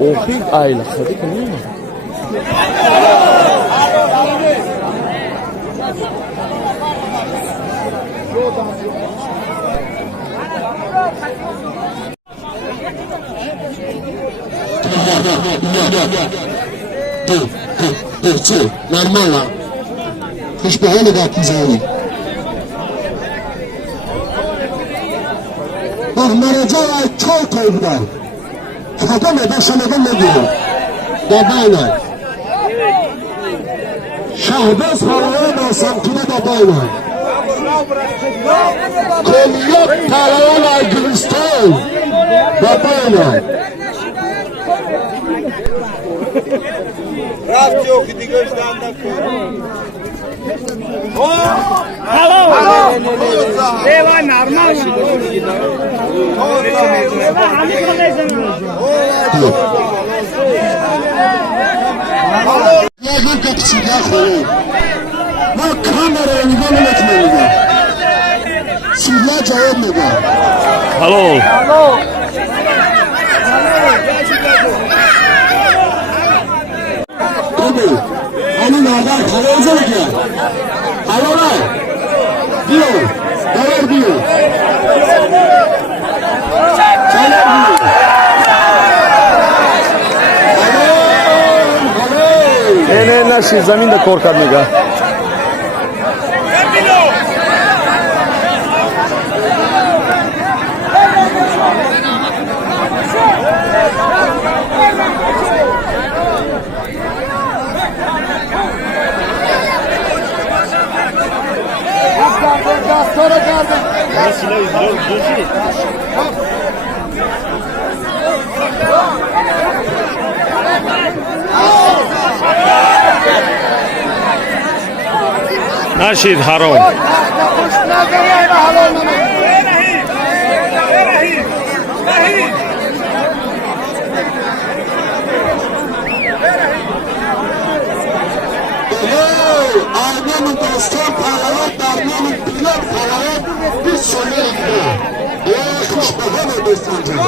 Opik aylıqdır, değil mi? Dur, normal. Hiç böyle bakmayacağım. Bak Maracağı çok koydular. Kadın edeşemeden ne diyor? Babayla. Şahbaz halayı da samtine babayla. Kolyat talayla Gülistan. Babayla. Raft yok idi gözlerinde Hello. Deva normal. Yakın kapısı yakın. Bak kamerayı müdahale etmelidir. Sizler cevap mı var? Halol. Tabii. Hani nereden kalacak ya? Halolar. Diyor. Davar diyor. Çalar diyor. Ne naši zamin da korkadniga. Naşid harom. Arnavut aslan paralar, Arnavut pilav paralar bir söyleyeyim. Kuş bahane besleneceğim.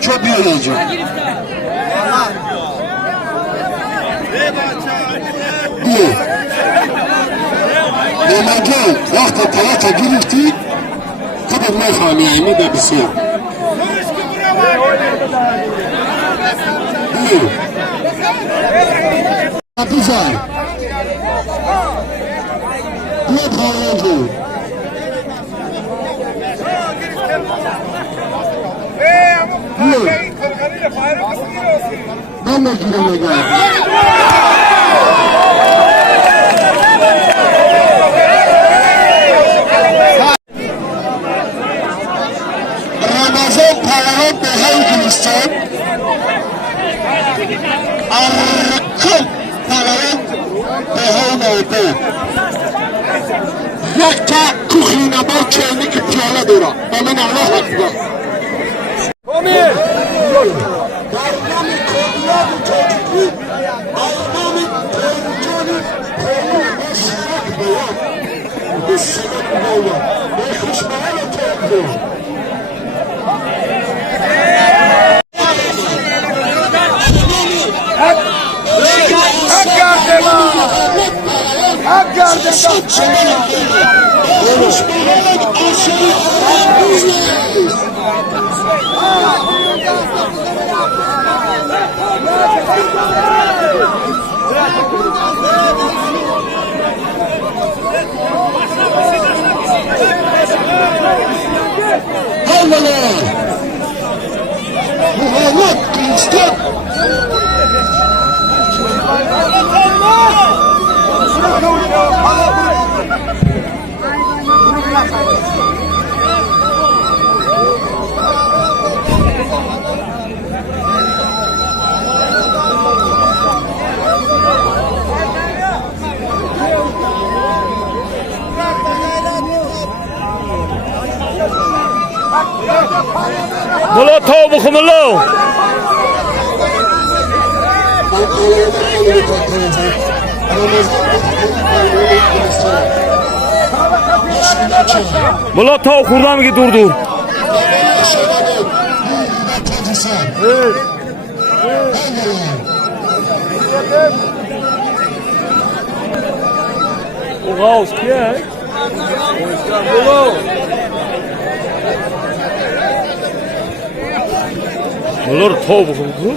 Çok iyi olacak. Bu. Memece vakti palata girifti. خانیایمی به بسیار Güzel. Ne parlıyordu? Ben de gireme geldim. Ramazan paralar behel Gülistan. Arkın paralar behel neydi? Yakta kukhina bol çelni ki piyala dura. Amin Allah akbar. Komir. Darnami kodiyatı çocuklu. Almami penconi peynir meşrak beyan. Bu sınıf beyan. Ve kuşmahala çocuklu. Hak yardım. Hayvalar! Muhammed Kılıçdaroğlu! Molotov بخملو Molotov kurdam ki durdur. O kaos ki ya? Olur tov bu.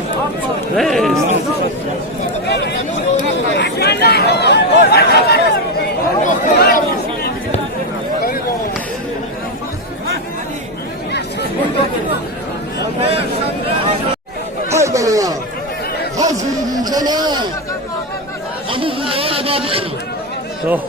Ne? Hayvalar! Hazır incele! Ama buraya bakın. Tamam.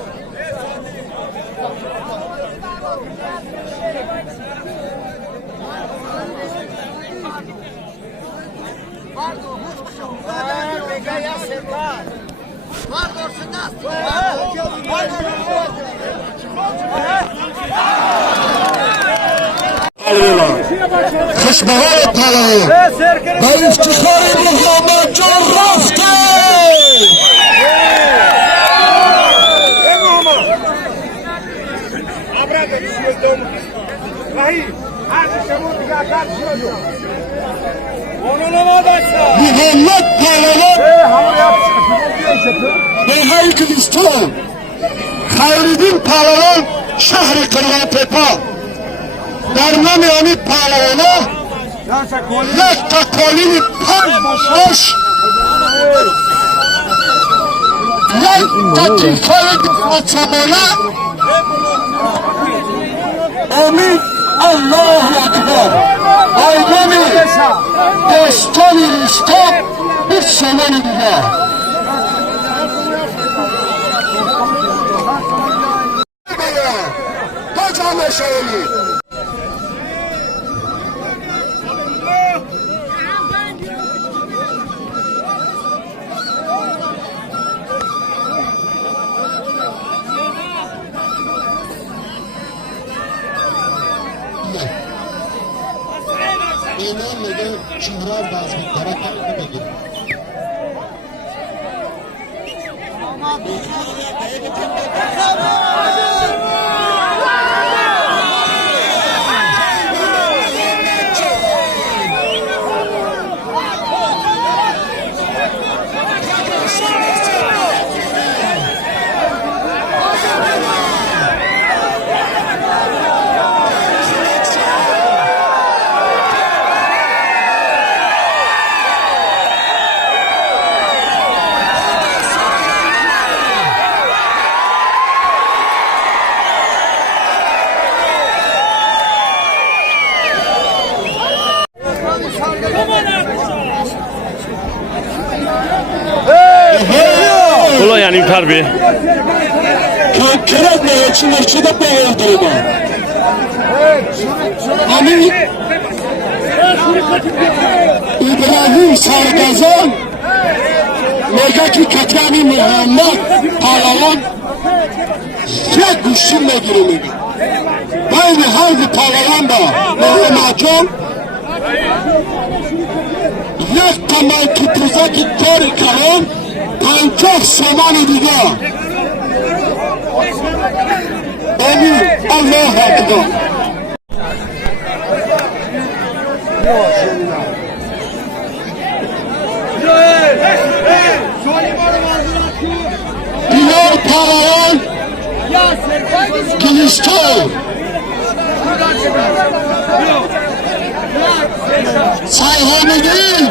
Kışbahar palayı! Ben iftihari Muhammed Can Rafte! Muhammed palayı! Behel Gülistan! Hayriddin palayı şehri Kırgan Tepa! در نام امید پهلوانا یک تا کالین 5 باش یک تا تیفای دفاعچمانه امید الله اکبر آیدانی دستانی رشتا bir سامان دیگه تا جامعه شایلی اینا میگه چهره باز میکنه که بگیره benim terbiye. Kökkerenle içinde bayıldırma. Hani İbrahim Sargazan Megaki Ketani Muhammed Palavan Fiyat Güçlü'yle girimi. Bayni Harbi Palavan da Muhammedcan Yak Tamal Kipuzaki Tori Kalan Pancak Samanı Diga. Amin. Allah'a Ekber. Bilal Parayan Gülistan Sayhanı'nın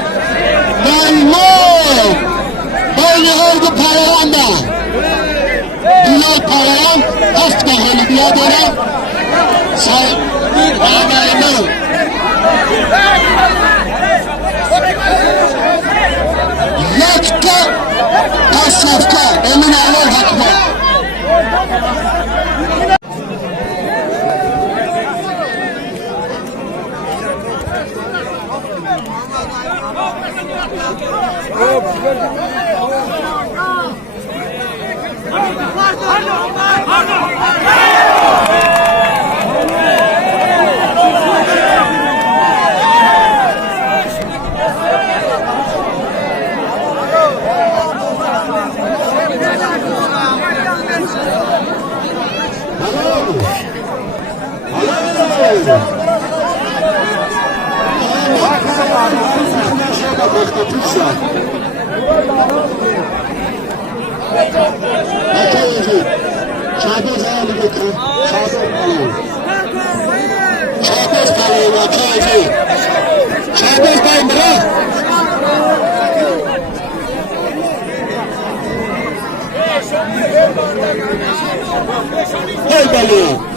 Maymur Baynihardı Parayan'da Bilal Parayan Haftahalı biyadara Sayhanı'nın Yakta Tasrafta Emin Allah Hakma Çağdaş ayağını götürün. Çağdaş kalın. Çağdaş dayım bırak. Hey balığı.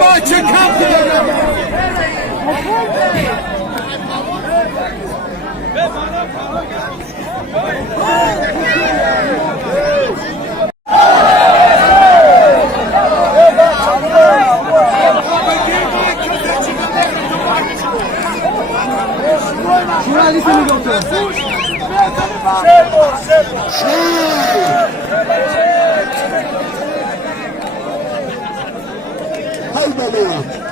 Maçı kaptı. Hay balığı.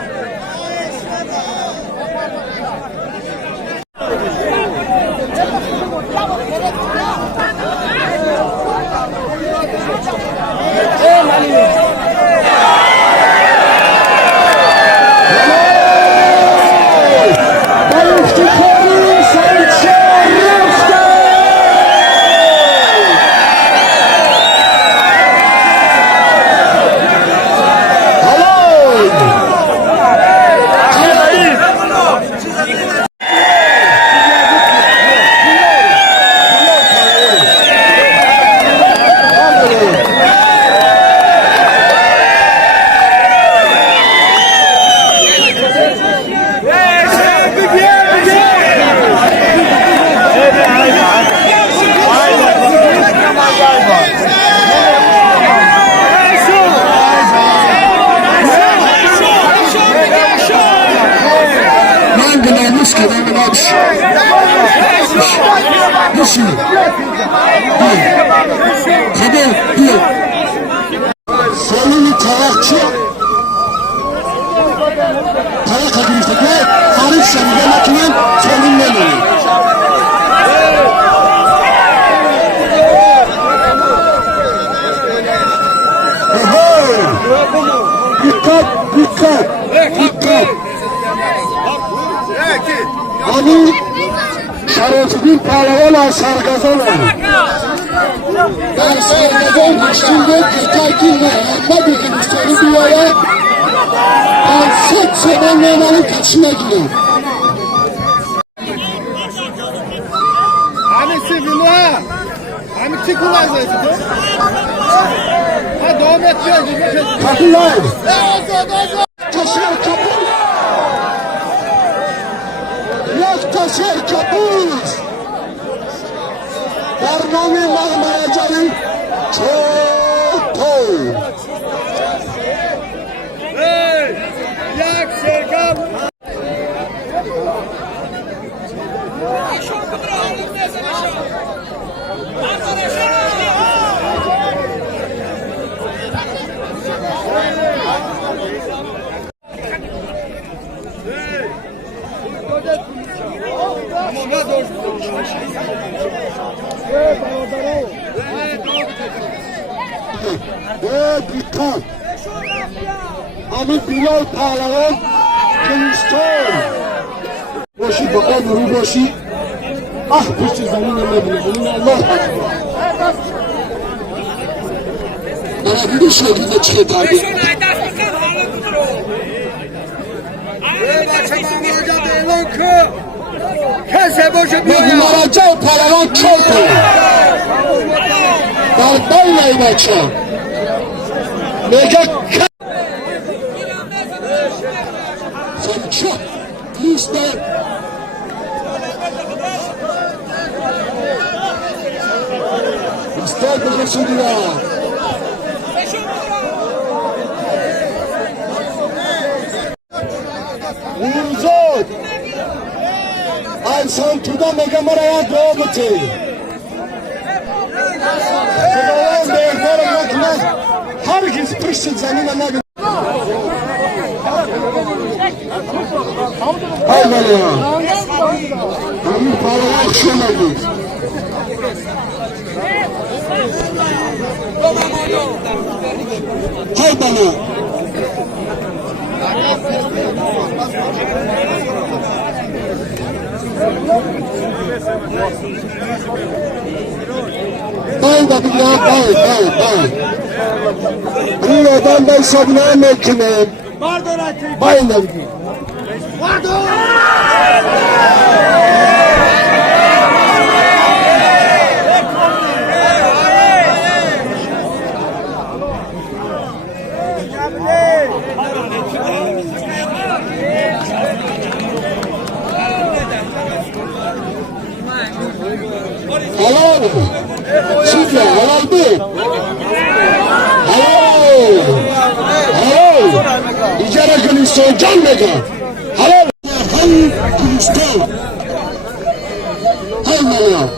Senin tarakçı tarak adımızdaki Arif Şam'da makinen senin nelini. Dikkat. Hani şerefinin palavan sargazan olur. Ben sargazan içinde kıtakin ve amma bir genişleri duvara Alsat zamanlamanın kaçına gidiyor. Hani sivil ha? Hani ki kullanıyorsun? Ha devam ediyor. Kapılar. Taşır kapı. Yak taşır kapı. Mavi Marmaracan'ın Çoto. Jak Serkan! Ve bitti. Hamid Bilal Pahlavan Kingston. Boşu bakan nuru boşu. Ah bu çizenin önüne bunun Allah hakkı. Bana bir şekilde çıkardı. Maracan Pahlavan Kingston. Darbayla imaça. Mega Sen çok liste. İster bir şimdi ya. Uğurzot. Aysan Tuda Mega Maraya Doğmut'u. Kıvalan beyeklerim yokmaz. Herkes pışsın senin anladın. Hay bana. Hamid Pahlavan akşamadı. Hay bana. Bay da bir ya bay. Buradan ben sabına mekinem. Bayla bir. Halal. Şimdi halal değil. Halal. İcara Gülistan can mega. Halal. Hay Gülistan. Hay mega.